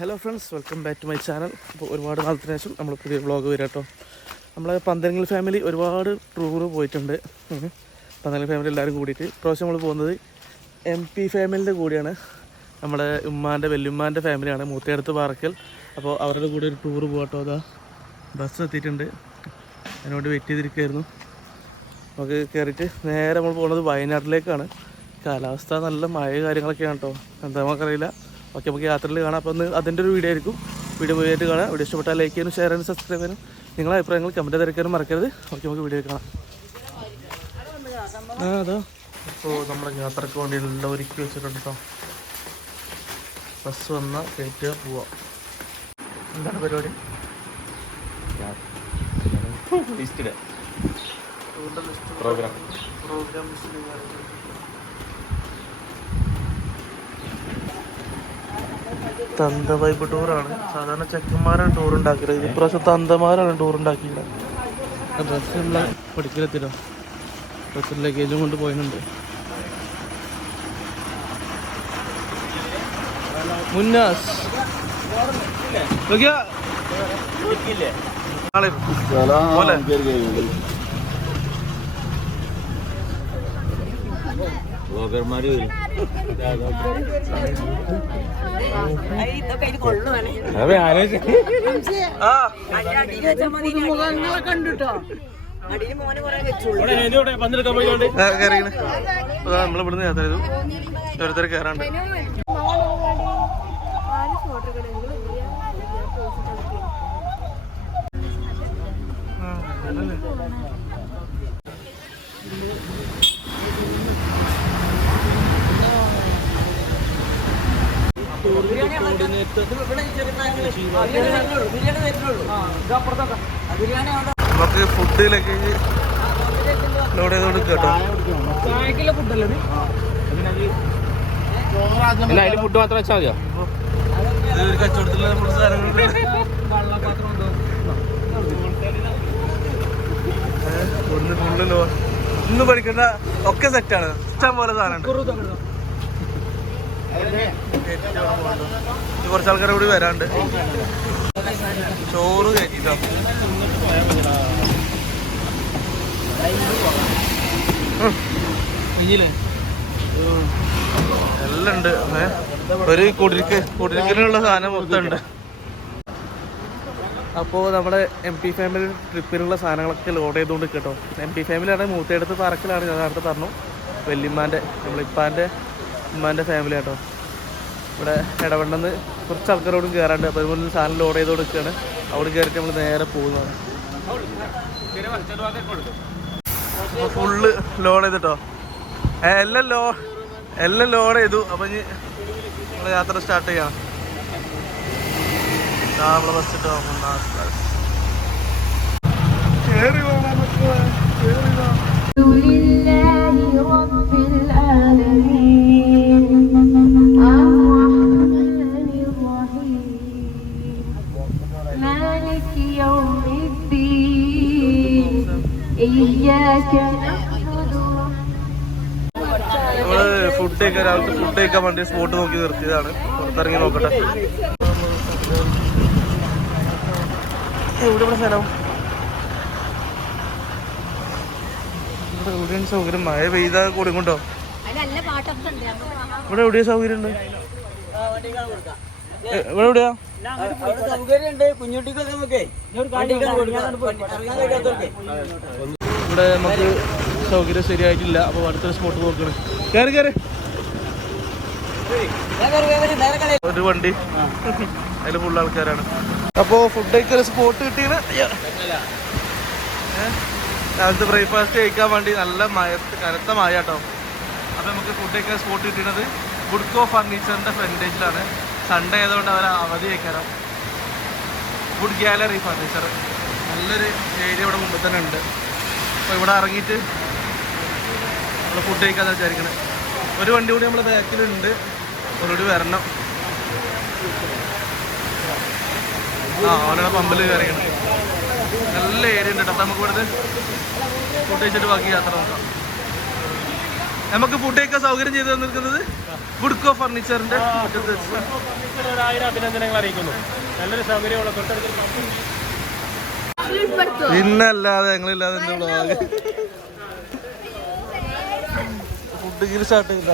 Hello friends, welcome back to my channel. അപ്പോൾ ഒരുപാട് നാളത്തിന് ശേഷം നമ്മൾ പുതിയ വ്ളോഗ് വരാം കേട്ടോ. നമ്മൾ പന്തങ്ങൽ ഫാമിലി ഒരുപാട് ടൂറ് പോയിട്ടുണ്ട്. പന്തങ്ങൽ ഫാമിലി എല്ലാവരും കൂടിയിട്ട് ഇപ്രാവശ്യം നമ്മൾ പോകുന്നത് MP ഫാമിലിൻ്റെ കൂടിയാണ്. നമ്മുടെ ഉമ്മാൻ്റെ വല്യുമ്മാൻ്റെ ഫാമിലിയാണ്, മൂത്തയടുത്ത് പാറക്കൽ. അപ്പോൾ അവരുടെ കൂടെ ഒരു ടൂറ് പോകട്ടോ. അതാ ബസ് എത്തിയിട്ടുണ്ട്, അതിനോട് വെയിറ്റ് ചെയ്തിരിക്കുകയായിരുന്നു. നമുക്ക് കയറിയിട്ട് നേരെ നമ്മൾ പോകുന്നത് വയനാട്ടിലേക്കാണ്. കാലാവസ്ഥ നല്ല മഴ കാര്യങ്ങളൊക്കെയാണ് കേട്ടോ, എന്താ നമുക്കറിയില്ല. ഓക്കെ, നമുക്ക് യാത്രയിൽ കാണാം. അപ്പോൾ ഒന്ന് അതിൻ്റെ ഒരു വീഡിയോ ആയിരിക്കും. വീഡിയോ പോയിട്ട് കാണാം. വീഡിയോ ഇഷ്ടപ്പെട്ടാൽ ലൈക്ക് ചെയ്യാനും ഷെയർ ചെയ്യാനും സബ്സ്ക്രൈബ് ചെയ്യാനും നിങ്ങളെ അഭിപ്രായങ്ങൾ കമൻറ്റ് തിരക്കാനും മറക്കരുത്. ഓക്കെ, നമുക്ക് വീഡിയോ കാണാം. അതാ ഇപ്പോൾ നമ്മുടെ യാത്രയ്ക്ക് വേണ്ടിയുള്ള ഒരുക്കി വെച്ചിട്ടുണ്ട് കേട്ടോ. ബസ് വന്നാൽ കയറ്റുക പോവാം. എന്താണ് പരിപാടി? പ്രോഗ്രാം തന്ത വൈബ് ടൂറാണ്. സാധാരണ ചെക്കന്മാരാണ് ടൂർ ഉണ്ടാക്കിയത്, ഇപ്രാവശ്യം തന്തമാരാണ് ടൂർ ഉണ്ടാക്കിയത്. ഡ്രസ്സുള്ള പഠിക്കലെത്തില്ലോ, ഡ്രസ്സിൽ ലഗേജും കൊണ്ട് പോയിട്ടുണ്ട്. മുന്നാസ് നമ്മളിവിടുന്ന് യാത്ര ചെയ്തു. ഓരോരുത്തർ കയറാണ്ട്. നമുക്ക് ഫുഡ് ലഗേജ് ലോഡ് ചെയ്തോണ്ട് കേട്ടോ. അതിൽ ഫുഡ് മാത്രം വെച്ചാൽ മതിയോ? ഒരു കച്ചവടത്തിലുള്ള നമ്മുടെ സാധനങ്ങൾ ഫുള്ള് ഒന്നും പഠിക്കണ്ട, ഒക്കെ സെറ്റാണ്. ഇഷ്ടം പോലെ സാധനം. കുറച്ച് ആൾക്കാരെ കൂടി വരാണ്ട്. ചോറ് കയറ്റിട്ടോ. എല്ലാം ഉണ്ട്. ഒരു കുടിരിക്കലുള്ള സാധനം മൊത്തം ഉണ്ട്. അപ്പോൾ നമ്മുടെ MP ഫാമിലി ട്രിപ്പിനുള്ള സാധനങ്ങളൊക്കെ ലോഡ് ചെയ്തുകൊണ്ട് കേട്ടോ. MP ഫാമിലിയാണ്, മൂത്തയടുത്ത് പാറക്കലാണ്. ഞാൻ നേരത്തെ പറഞ്ഞു, വല്യമ്മാൻ്റെ നമ്മളിപ്പാൻ്റെ ഉമ്മാൻ്റെ ഫാമിലി കേട്ടോ. ഇവിടെ ഇടവണ്ണെന്ന് കുറച്ച് ആൾക്കാരോടും കയറാണ്ട്. അപ്പോൾ അതുപോലെ സാധനം ലോഡ് ചെയ്ത് കൊടുക്കുകയാണ്. അവിടെ കയറിയിട്ട് നമ്മൾ നേരെ പോകുന്നതാണ്. അപ്പോൾ ഫുള്ള് ലോഡ് ചെയ്തിട്ടോ, എല്ലാം ലോഡ് ചെയ്തു. അപ്പം ഇനി നമ്മൾ യാത്ര സ്റ്റാർട്ട് ചെയ്യാം. നമ്മളെ ബസ് ഇട്ടോ കയറി പോകാൻ പറ്റുമോ? നമ്മള് ഫുഡ് കഴിക്കാൻ, രാവിലത്തെ ഫുഡ് കഴിക്കാൻ വേണ്ടി സ്പോട്ട് നോക്കി നിർത്തിയതാണ്. പുറത്തിറങ്ങി നോക്കട്ടെ ഇവിടെ സ്ഥലം. ഇവിടെ സൗകര്യം, മഴ പെയ്താ കൊടുക്കുണ്ടോ? ഇവിടെ എവിടെയാ സൗകര്യം ഉണ്ട്? ഇവിടെ എവിടെയാ? ഇവിടെ നമുക്ക് സൗകര്യം ശരിയായിട്ടില്ല. അപ്പോൾ അടുത്തൊരു സ്പോട്ട് നോക്കണം. കയറി ഒരു വണ്ടി, അതിൽ ഫുൾ ആൾക്കാരാണ്. അപ്പോൾ ഫുഡ് കഴിക്കാൻ സ്പോട്ട് കിട്ടിയത് രാവിലത്തെ ബ്രേക്ക്ഫാസ്റ്റ് കഴിക്കാൻ വേണ്ടി. നല്ല കനത്ത മഴ കേട്ടോ. അപ്പോൾ നമുക്ക് ഫുഡ് കഴിക്കാൻ സ്പോട്ട് കിട്ടിയത് വുഡ്കോ ഫർണിച്ചറിൻ്റെ ഫ്രണ്ടേജിലാണ്. സൺഡേ ആയതുകൊണ്ട് അവർ അവധി വയ്ക്കാറ്. വുഡ് ഗാലറി ഫർണിച്ചർ, നല്ലൊരു ഏരിയ ഇവിടെ മുമ്പിൽ തന്നെ ഉണ്ട്. അപ്പോൾ ഇവിടെ ഇറങ്ങിയിട്ട് നമ്മൾ ഫുഡ് കഴിക്കാമെന്ന് വിചാരിക്കണേ. ഒരു വണ്ടി കൂടി നമ്മൾ ബാക്കിലുണ്ട്, ഓൾറെഡി വരണം. അവനാണ് പമ്പിൽ കയറിയാണ്. നല്ല ഏരിയ ഉണ്ട് കേട്ടോ. അപ്പോൾ നമുക്ക് ഇവിടുന്ന് ഫുഡ് കഴിച്ചിട്ട് ബാക്കി യാത്ര നോക്കാം. നമുക്ക് ഫുഡ് കഴിക്കാൻ സൗകര്യം ചെയ്തു തന്നിരിക്കുന്നത് ബുഡ്കോ ഫർണിച്ചറിന്റെ അഭിനന്ദനങ്ങൾ അറിയിക്കുന്നു. നല്ലൊരു സൗകര്യമുള്ള പിന്നല്ലാതെ ഞങ്ങളില്ലാതെ ഫുഡ് സ്റ്റാർട്ട് ചെയ്ത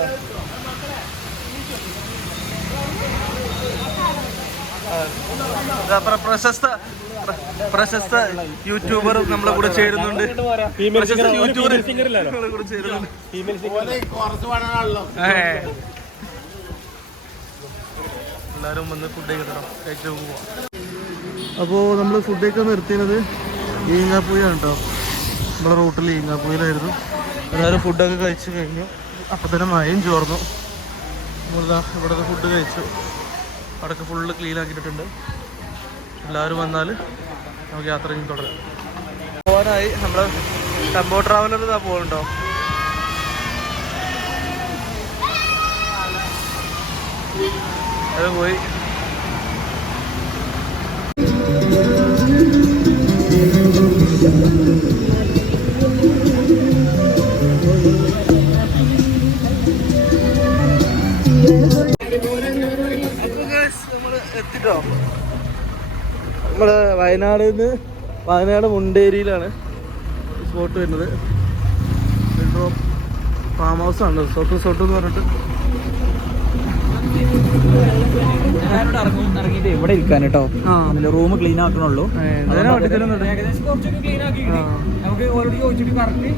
പ്രശസ്ത യൂട്യൂബറും നമ്മളെ കൂടെ ചേരുന്നുണ്ട്. എല്ലാരും വന്ന് ഫുഡ് കഴിക്കണം, കഴിച്ചു പോവാം. അപ്പോൾ നമ്മൾ ഫുഡ് കഴിക്കാൻ നിർത്തിയത് ഈങ്ങാപ്പുയാണ് കേട്ടോ. നമ്മുടെ റൂട്ടിൽ ഈങ്ങാപ്പുയിലായിരുന്നു. എല്ലാവരും ഫുഡൊക്കെ കഴിച്ച് കഴിഞ്ഞു. അപ്പം തന്നെ മഴയും ചോർന്നു. നമ്മളിതാ ഇവിടുത്തെ ഫുഡ് കഴിച്ചു. അവിടെയൊക്കെ ഫുള്ള് ക്ലീൻ ആക്കിയിട്ടുണ്ട്. എല്ലാവരും വന്നാൽ നമുക്ക് യാത്ര ചെയ്ത് തുടരാം. പോകാനായി നമ്മൾ ടെമ്പോ ട്രാവലർ ഇതാ പോകുന്നുണ്ടോ. അത് പോയി. നമ്മള് എത്തിട്ടോ. നമ്മള് വയനാട് മുണ്ടേരിയിലാണ് സ്പോട്ട് വരുന്നത്. ഫാം ഹൗസ് ആണ്, റിസോർട്ട് എന്ന് പറഞ്ഞിട്ട്. ഇറങ്ങിയിട്ട് ഇവിടെ ഇരിക്കാൻ കേട്ടോ. റൂം ക്ലീൻ ആക്കണുള്ളൂ. നമുക്ക് ഓൾറെഡി ചോദിച്ചിട്ട് കറക്റ്റ്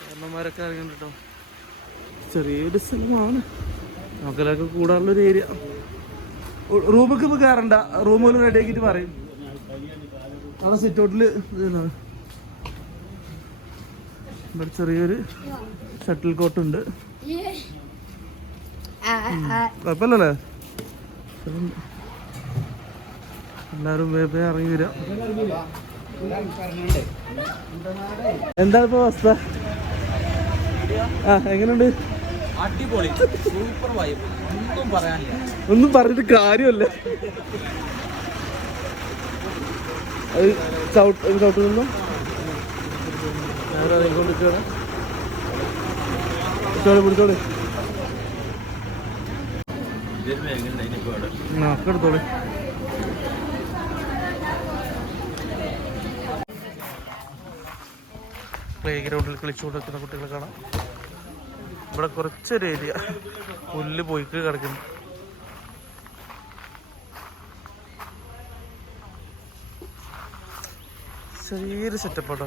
കാരണന്മാരൊക്കെ ഇറങ്ങിട്ടോ. ചെറിയൊരു സ്ഥലമാണ്, നമുക്കെല്ലാവർക്കും കൂടാനുള്ളൊരു ഏരിയ. റൂമൊക്കെ ഇപ്പോൾ കയറണ്ട, റൂമുകൾ റെഡി ആക്കിയിട്ട് പറയും. അവിടെ സിറ്റ് ഔട്ടിൽ ഇവിടെ ചെറിയൊരു ഷട്ടിൽ കോട്ടുണ്ട്. കുഴപ്പമില്ലല്ലേ? എല്ലാവരും വേഗം ഇറങ്ങി വരാം. എന്താണ് ഇപ്പൊ അവസ്ഥ? എങ്ങനെയുണ്ട്? അടിപൊളി, സൂപ്പർ വൈബ്, ഒന്നും പറയാനില്ല. ഒന്നും പറഞ്ഞിട്ട് കാര്യമല്ല. അത് ചവിട്ട് നിന്നോ കൊണ്ടിരിക്കുകയാണ്. പിടിച്ചോളി എടുത്തോളി. പ്ലേ ഗ്രൗണ്ടിൽ കളിച്ചുകൊണ്ടിരിക്കുന്ന കുട്ടികളെ കാണാം. ഇവിടെ കുറച്ചൊരു ഏരിയ പുല്ല് പോയിക്ക് കിടക്കുന്നു. ചെറിയൊരു സെറ്റപ്പാട്ടോ.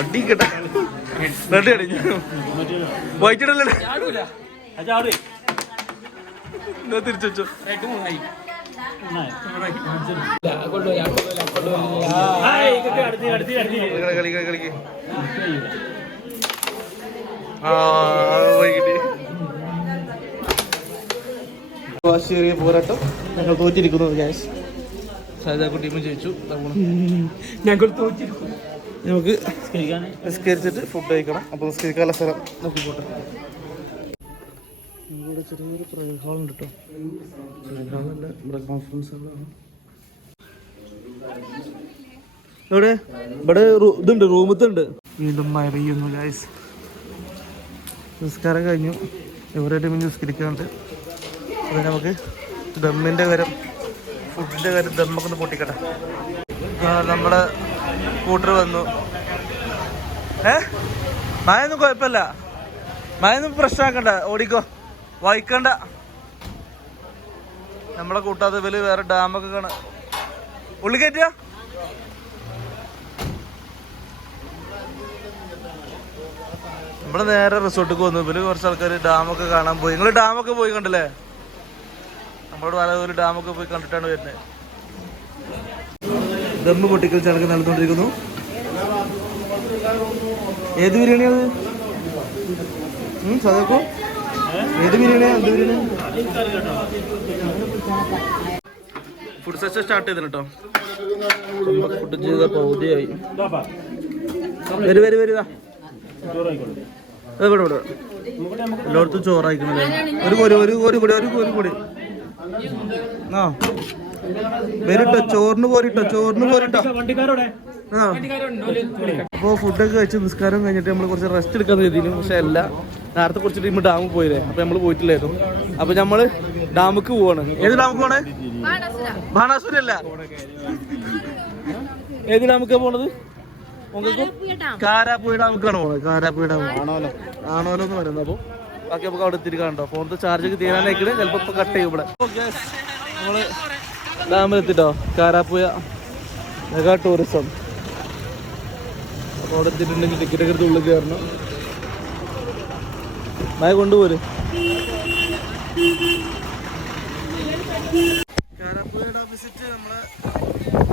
അടിക്കട്ടെ വൈകിട്ടല്ലേ തിരിച്ചു വെച്ചോ. കളിക്ക് വൈകിട്ട് വാശിയേറിയ പോരാട്ടം. ഞങ്ങൾ തോറ്റിരിക്കുന്നു. ഗ്യാസ് ഷാജാക്കുട്ടിയും ജയിച്ചു. ഞങ്ങൾ തോറ്റിരിക്കുന്നു. നമുക്ക് നിസ്കരിച്ചിട്ട് ഫുഡ് കഴിക്കണം. അപ്പോൾ നിസ്കരിക്കാനുള്ള സ്ഥലം നോക്കിക്കോട്ടെ. ഇവിടെ ചെറിയൊരു പ്രൈവറ്റ് ഹാളുണ്ട് കേട്ടോ. പ്രൈവറ്റ് ഹാളല്ല, ഇവിടെ കോൺഫറൻസ് ഹാളാണ്. ഇവിടെ ഇതുണ്ട്, റൂമത്തുണ്ട്. വീണ്ടും മഴ പെയ്യുന്നു ഗൈസ്. നിസ്കാരം കഴിഞ്ഞു. എവരെ ടൈമിൽ നിസ്കരിക്കുന്നുണ്ട്. അത് നമുക്ക് ദമ്മിൻ്റെ കാര്യം, ഫുഡിൻ്റെ കാര്യം ദമ്മൊക്കെ ഒന്ന് പൊട്ടിക്കട്ടെ. നമ്മുടെ കൂട്ടർ വന്നു. മഴയൊന്നും കുഴപ്പമില്ല, മഴയൊന്നും പ്രശ്നമാക്കണ്ട, ഓടിക്കോ, വായിക്കണ്ട. നമ്മളെ കൂട്ടാതെ ഇവര് വേറെ ഡാമൊക്കെ കാണാം. ഉള്ളി കയറ്റിയ നമ്മള് നേരെ റിസോർട്ടിലേക്ക് വന്നു. ഇവര് കുറച്ച് ആൾക്കാർ ഡാമൊക്കെ കാണാൻ പോയി. നിങ്ങൾ ഡാമൊക്കെ പോയി കണ്ടില്ലേ? നമ്മളോട് പലതൊരു ഡാമൊക്കെ പോയി കണ്ടിട്ടാണ് വരുന്നത്. ദമ്മ് പൊട്ടിക്കൽ ചടങ്ങ് നടന്നുകൊണ്ടിരിക്കുന്നു. ഏത് ബിരിയാണിയാണ് സദക്കോ? ഏത് ബിരിയാണിയാണ്? എന്ത് ബിരിയാണി? ഫുഡ് സെഷൻ സ്റ്റാർട്ട് ചെയ്തിട്ട് കേട്ടോ. ഫുഡ് ചെയ്ത പൗതിയായി. വരുതാ എല്ലായിടത്തും ചോറായിക്കണല്ലേ. ഒരു കൂടി ആ വരിട്ടോ. ചോറിന് പോരിട്ടോ. ആ അപ്പോൾ ഫുഡൊക്കെ കഴിച്ച് നിസ്കാരം കഴിഞ്ഞിട്ട് നമ്മൾ കുറച്ച് റെസ്റ്റ് എടുക്കാന്ന് കരുതിയിരുന്നു. പക്ഷെ അല്ല, നേരത്തെ കുറച്ച് ടീം ഡാമിൽ പോയില്ലേ. അപ്പോൾ നമ്മൾ പോയിട്ടില്ലായിരുന്നു. അപ്പോൾ നമ്മൾ ഡാമിക്ക് പോവാണ്. ഏത് ഡാമിക്ക് പോണേ? ബാണാസുരല്ല. ഏത് ഡാമിക്കാ പോണത്? കാരാപ്പുഴ ഡാമിക്കാണ് പോണത്. കാരാപ്പുഴ ഡാം ആണോലോ എന്ന് പറയുന്നത്. അപ്പോൾ ബാക്കി നമുക്ക് അവിടെ എത്തിയിട്ട് കാണട്ടോ. ഫോണിന്റെ ചാർജൊക്കെ തീരാനായിക്കണേ. ചിലപ്പോൾ ഇപ്പോൾ കട്ട് ചെയ്യും ഇവിടെ. നമ്മള് ഡാമിലെത്തിട്ടോ. Karapuzha mega tourism. അപ്പോൾ അവിടെ എത്തിയിട്ടുണ്ടെങ്കിൽ ടിക്കറ്റ് ഒക്കെ എടുത്ത് ഉള്ളിൽ കയറണം. മഴ കൊണ്ടുപോര്. കാരാപ്പുഴയുടെ ഓപ്പോസിറ്റ് നമ്മളെ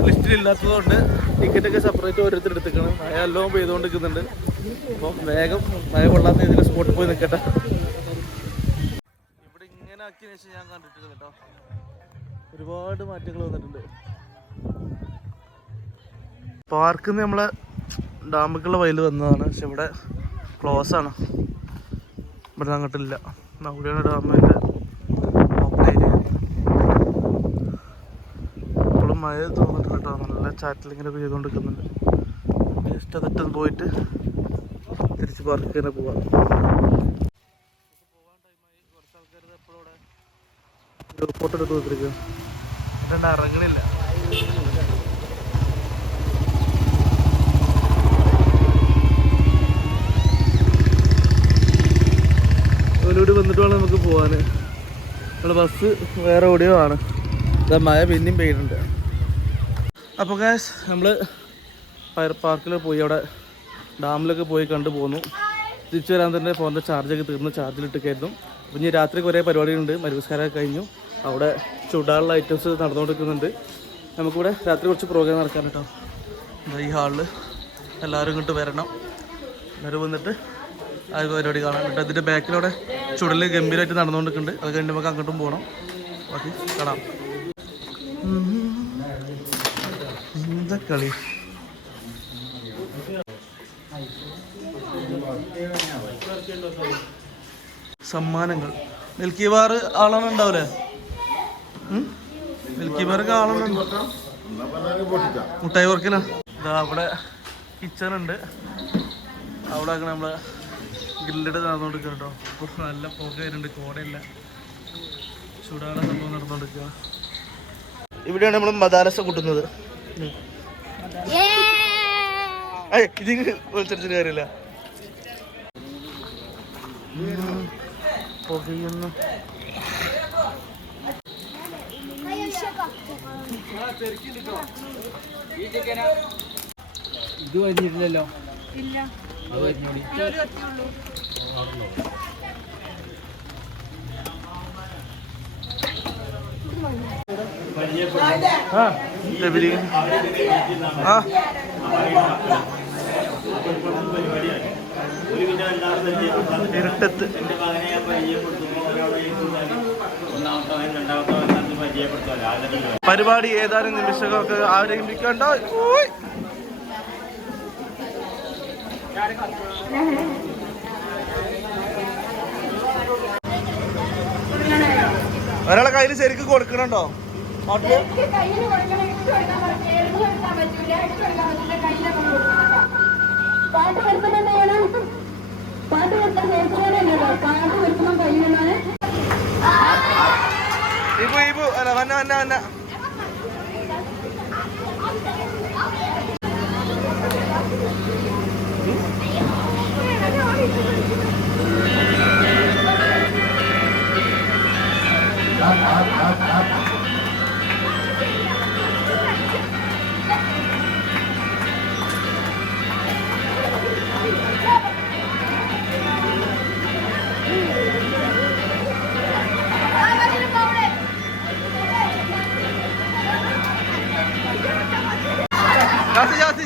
ലിസ്റ്റിലില്ലാത്തതുകൊണ്ട് ടിക്കറ്റൊക്കെ സെപ്പറേറ്റ് ഓരോരുത്തർ എടുത്തിക്കണം. മഴ എല്ലാം പെയ്തുകൊണ്ട് നിൽക്കുന്നുണ്ട്. അപ്പം വേഗം മഴ കൊള്ളാത്ത രീതിയിൽ സ്പോട്ടിൽ പോയി നിൽക്കട്ടെ. ഇവിടെ ഇങ്ങനെ ആക്കിയതിനു ശേഷം ഞാൻ കണ്ടിട്ടുണ്ട് കേട്ടോ. ഒരുപാട് മാറ്റങ്ങൾ വന്നിട്ടുണ്ട്. പാർക്കിൽ നിന്ന് നമ്മളെ ഡാമിക്കുള്ള വയൽ വന്നതാണ്. പക്ഷെ ഇവിടെ ക്ലോസ് ആണ്. ഇവിടെ അങ്ങോട്ടില്ല. അവിടെയാണ് ഡാമിൻ്റെ ഓപ്പൺ ഏരിയ. ഇപ്പോഴും മഴ തോന്നിട്ടുണ്ട് കേട്ടോ. നല്ല ചാറ്റിലിങ്ങനെ ചെയ്തുകൊണ്ടിരിക്കുന്നുണ്ട്. ജസ്റ്റ് അതൊറ്റൊന്ന് പോയിട്ട് തിരിച്ച് പാർക്ക് തന്നെ പോവാം. കുറച്ച് ആൾക്കാർ എപ്പോഴും ഇവിടെ ഗ്രൂപ്പ് ഫോട്ടോ എടുത്ത് കൊടുത്തിരിക്കുക. എന്നിട്ട് ഇറങ്ങണില്ല. ഓലോട് വന്നിട്ട് വേണം നമുക്ക് പോവാൻ. നമ്മുടെ ബസ് വേറെ എവിടെയോ ആണ്. മഴ പിന്നെയും പെയ്യുന്നുണ്ട്. അപ്പോൾ ഗൈസ് നമ്മൾ പാർക്കിൽ പോയി അവിടെ ഡാമിലൊക്കെ പോയി കണ്ടു പോന്നു. തിരിച്ചു വരാൻ തന്നെ ഫോണിൻ്റെ ചാർജൊക്കെ തീർന്ന് ചാർജിലിട്ടൊക്കെയായിരുന്നു. അപ്പോൾ ഇനി രാത്രി കുറേ പരിപാടികളുണ്ട്. മരുവിസ്കാരമൊക്കെ കഴിഞ്ഞു. അവിടെ ചൂടാനുള്ള ഐറ്റംസ് നടന്നുകൊണ്ടിരിക്കുന്നുണ്ട്. നമുക്കിവിടെ രാത്രി കുറച്ച് പ്രോഗ്രാം നടക്കാൻ കേട്ടോ. ഈ ഹാളിൽ എല്ലാവരും ഇങ്ങോട്ട് വരണം. എല്ലാവരും വന്നിട്ട് ആ പരിപാടി കാണാൻ കേട്ടോ. അതിൻ്റെ ബാക്കിലൂടെ ചുടൽ ഗംഭീരമായിട്ട് നടന്നുകൊണ്ടിരിക്കുന്നുണ്ട്. അത് കഴിഞ്ഞ് നമുക്ക് അങ്ങോട്ടും പോകണം. ബാക്കി കാണാം. എന്താ കളി. സമ്മാനങ്ങൾ മിൽക്കി ബാർ ആളാണ് ഉണ്ടാവില്ലേ? മിൽക്കി ബാറൊക്കെ ആളാണ്. മുട്ടായി വർക്കിലാ. ഇതാ അവിടെ കിച്ചൺ ഉണ്ട്. അവിടെ നമ്മളെ ഗ്രില്ലിട്ട് നടന്നുകൊണ്ടിരിക്കുക കേട്ടോ. ഇപ്പോൾ നല്ല പുക വരുന്നുണ്ട്. കോടയില്ല. ചൂടാണ് സംഭവം നടന്നുകൊണ്ടിരിക്കുക. ഇവിടെയാണ് നമ്മൾ മദാരസ കൂട്ടുന്നത്. ഇതിന് വിളിച്ചടിച്ചിട്ട് കാര്യമില്ല. പുകയൊന്നും ഇത് വരുന്നില്ലല്ലോ. ഇരുട്ടത്ത് പരിപാടി ഏതാനും നിമിഷങ്ങളൊക്കെ ആരംഭിക്കണ്ട. ഒരാളെ കയ്യിൽ ശരിക്കും കൊടുക്കണുണ്ടോ? വന്ന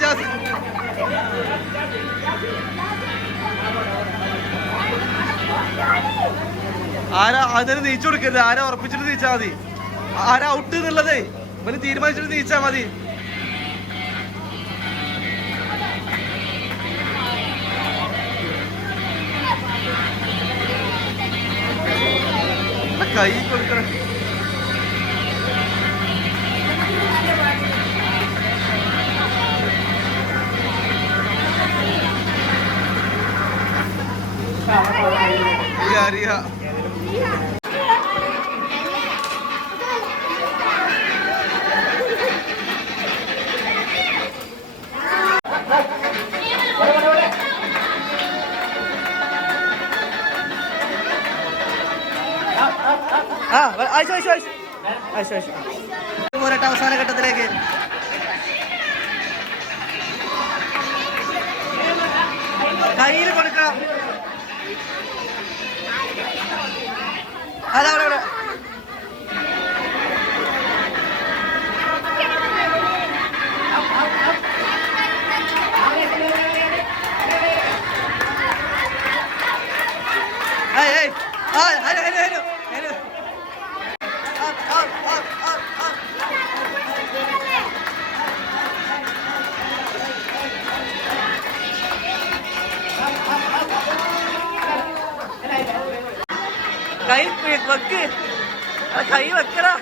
जास्ती ആരാ അതിന് നീച്ചു കൊടുക്കരുത്. ആരാ ഉറപ്പിച്ചിട്ട് നീച്ചാ മതി. ആരാ ഔട്ട് എന്നുള്ളതേ ഇവന് തീരുമാനിച്ചിട്ട് നീച്ചാ മതി. കൈ കൊടുക്കണം. അറിയാ പോരട്ടെ അവസാന ഘട്ടത്തിലേക്ക്. കയ്യിൽ കൊടുക്കണം. അതവിടെ കൈ വെക്ക്. കൈ വെക്കടാ.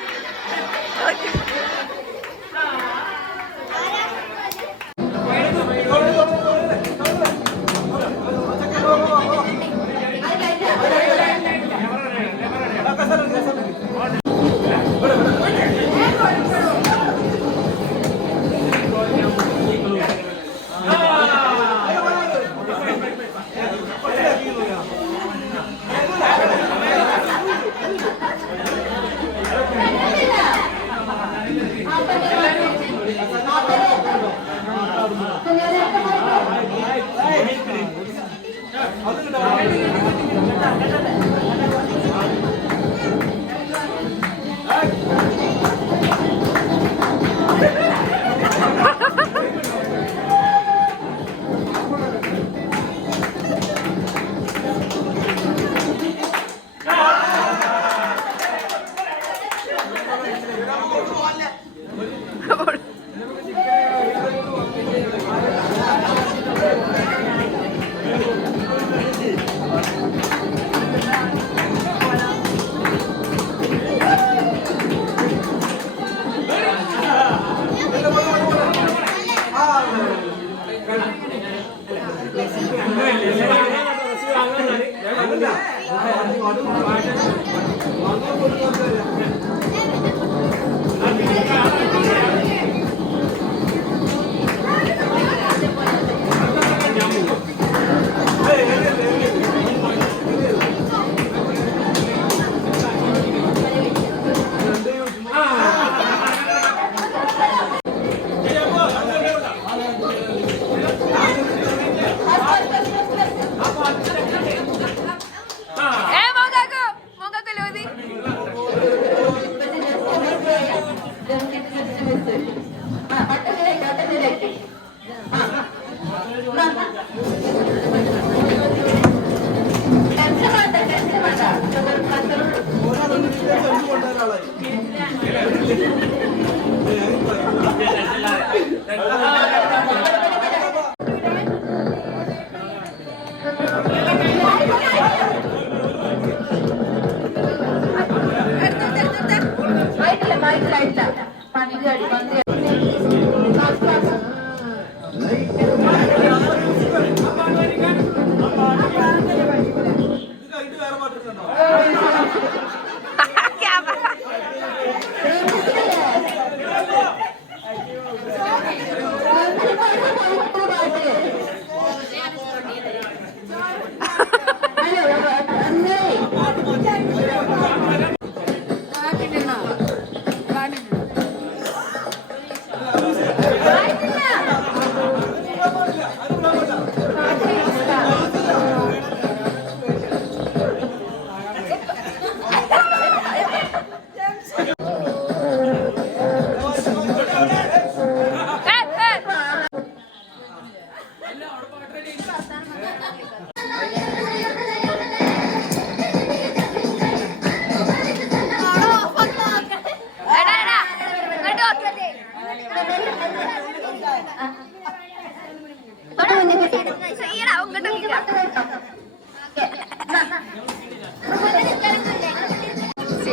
क्या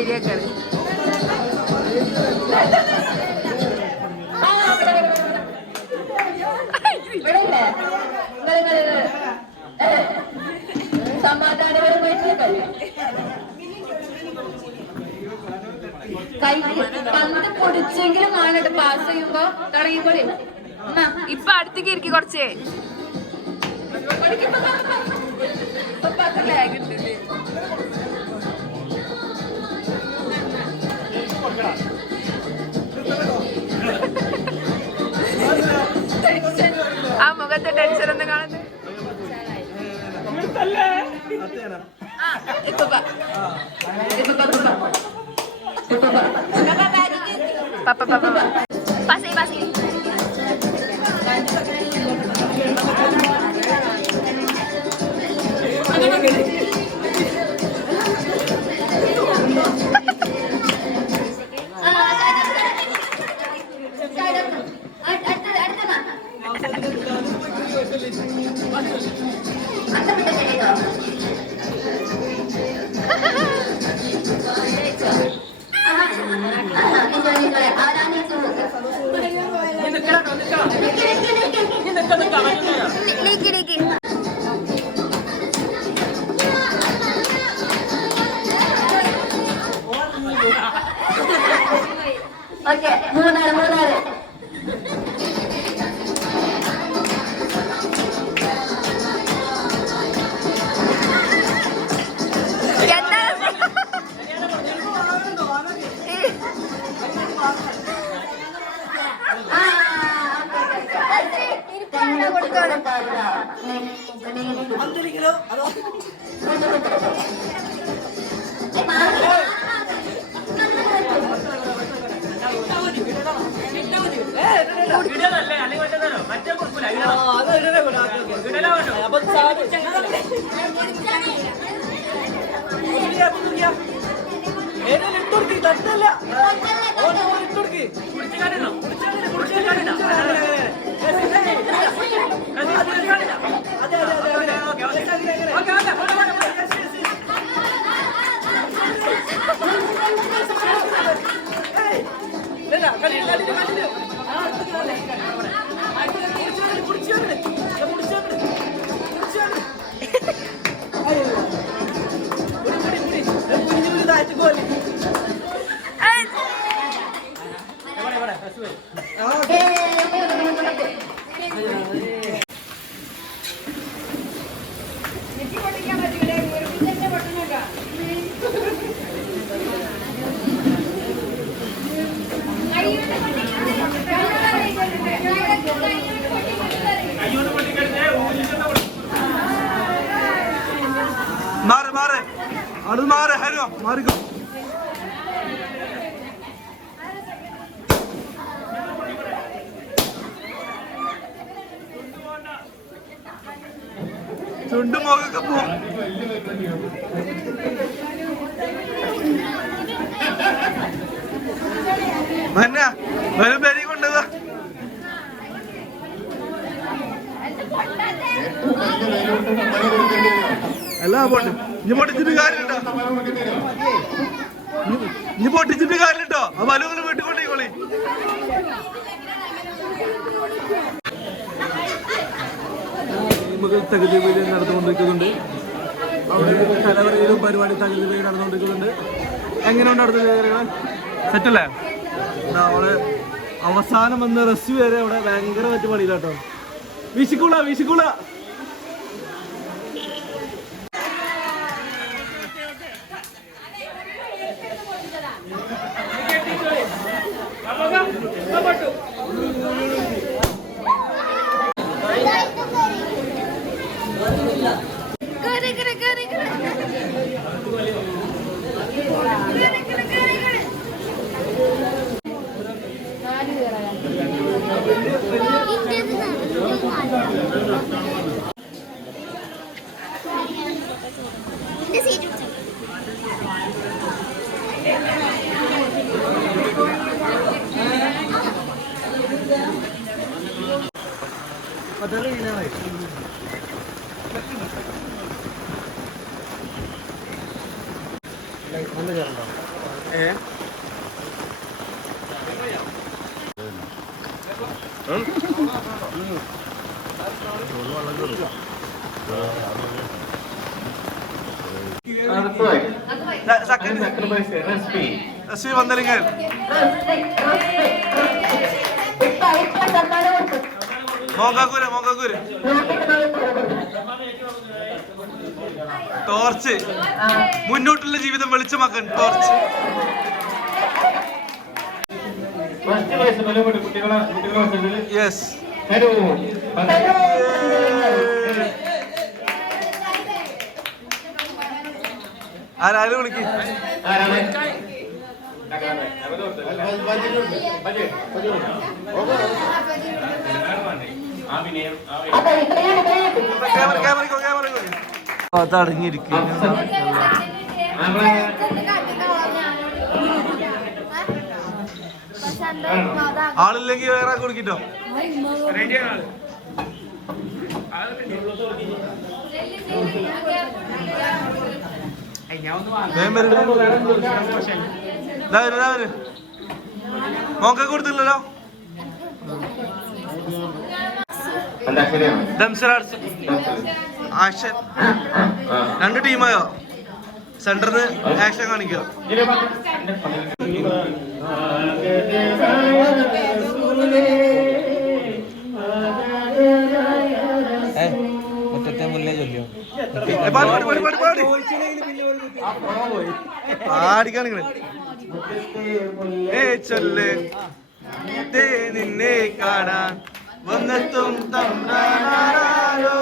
ശരിയാക്കാണ്. പന്ത് പൊടിച്ചെങ്കിലും ആണ് പാസ് ചെയ്യുമ്പോ തുടങ്ങിക്കോളി. ഇപ്പൊ അടുത്തേക്ക് ഇരിക്കും കുറച്ച്. ആ മുഖത്തെ ടെൻഷൻ ഒന്ന് കാണുന്നത്. പപ്പ പപ്പ പാസ് പാസ്. ഓക്കെ, മൂന്നാല് മാറ് മാറ് അത് മാറ്. ഹലോ മാറിക്കോ. ചുണ്ടും മുഖൊക്കെ പോവും. വരും പേരി കൊണ്ടുപോവാ. എല്ലാം പോട്ടെ. ഇനി പൊട്ടിച്ചിട്ട് കാര്യമില്ല. ഇനി പൊട്ടിച്ചിട്ട് കാര്യമില്ലോ. ആ ബലൂണ് വീട്ടിൽ കൊണ്ടേക്കോളി. നമുക്ക് തകതി വീട് നടന്നുകൊണ്ടിരിക്കുന്നുണ്ട്. അവിടെ കലവറയിലും പരിപാടി തകതി വീട് നടന്നുകൊണ്ടിരിക്കുന്നുണ്ട്. എങ്ങനെയുണ്ട് അടുത്ത കാര്യങ്ങൾ? സെറ്റല്ലേ? അവിടെ അവസാനം വന്ന റെസ്റ്റ് വരെ അവിടെ ഭയങ്കര മറ്റു പണിയില്ല കേട്ടോ. വീശിക്കൂള വീശിക്കൂള. നല്ല ചേർന്നോ? പന്തലിങ്ങൽ മോങ്കാക്കൂര് ടോർച്ച് മുന്നോട്ടുള്ള ജീവിതം വെളിച്ചമാക്കാൻ ടോർച്ച് യെസ് ആരാരും വിളിക്ക് അതടങ്ങിയിരിക്കും ആളില്ലെങ്കിൽ വേറെ കൊടുക്കിട്ടോ മോക്ക കൊടുത്തില്ലല്ലോ ആക്ഷൻ 2 ടീമായോ സെന്ററിന് ആക്ഷൻ കാണിക്കോ മുറ്റത്തെ മുല്ലേ ചൊല്ലിയോ പാടിക്കാണിങ്ങള് ചൊല്ല് നിന്നെ കാണാൻ വന്നെത്തും തമ്പ്രാനാരോ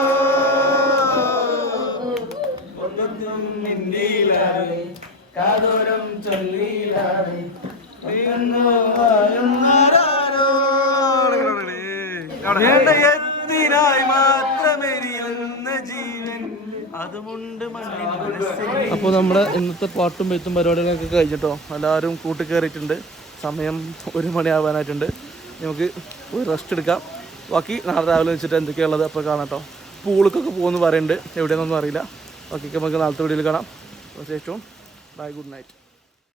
ഒന്നെത്തും നിന്നീലാതെ കാതോരം ചൊല്ലിയിലാതെ ായി മാത്രമെരിയുന്ന ജീവൻ അതുമുണ്ട് മണ്ണിൽ. അപ്പോൾ നമ്മുടെ ഇന്നത്തെ പാട്ടും പെയ്ത്തും പരിപാടികളൊക്കെ കഴിഞ്ഞിട്ടോ. എല്ലാവരും കൂട്ടിക്കയറിയിട്ടുണ്ട്. സമയം 1 മണിയാവാനായിട്ടുണ്ട്. നമുക്ക് പോയി റെസ്റ്റ് എടുക്കാം. ബാക്കി നാളെ രാവിലെ വെച്ചിട്ട് എന്തൊക്കെയുള്ളത് അപ്പോൾ കാണാം കേട്ടോ. പൂളിക്കൊക്കെ പോകുമെന്ന് പറയുന്നുണ്ട്, എവിടെയാണെന്നൊന്നും അറിയില്ല. ബാക്കിയൊക്കെ നമുക്ക് നാളത്തെ വീഡിയോയിൽ കാണാം. ഏറ്റവും ബൈ, ഗുഡ് നൈറ്റ്.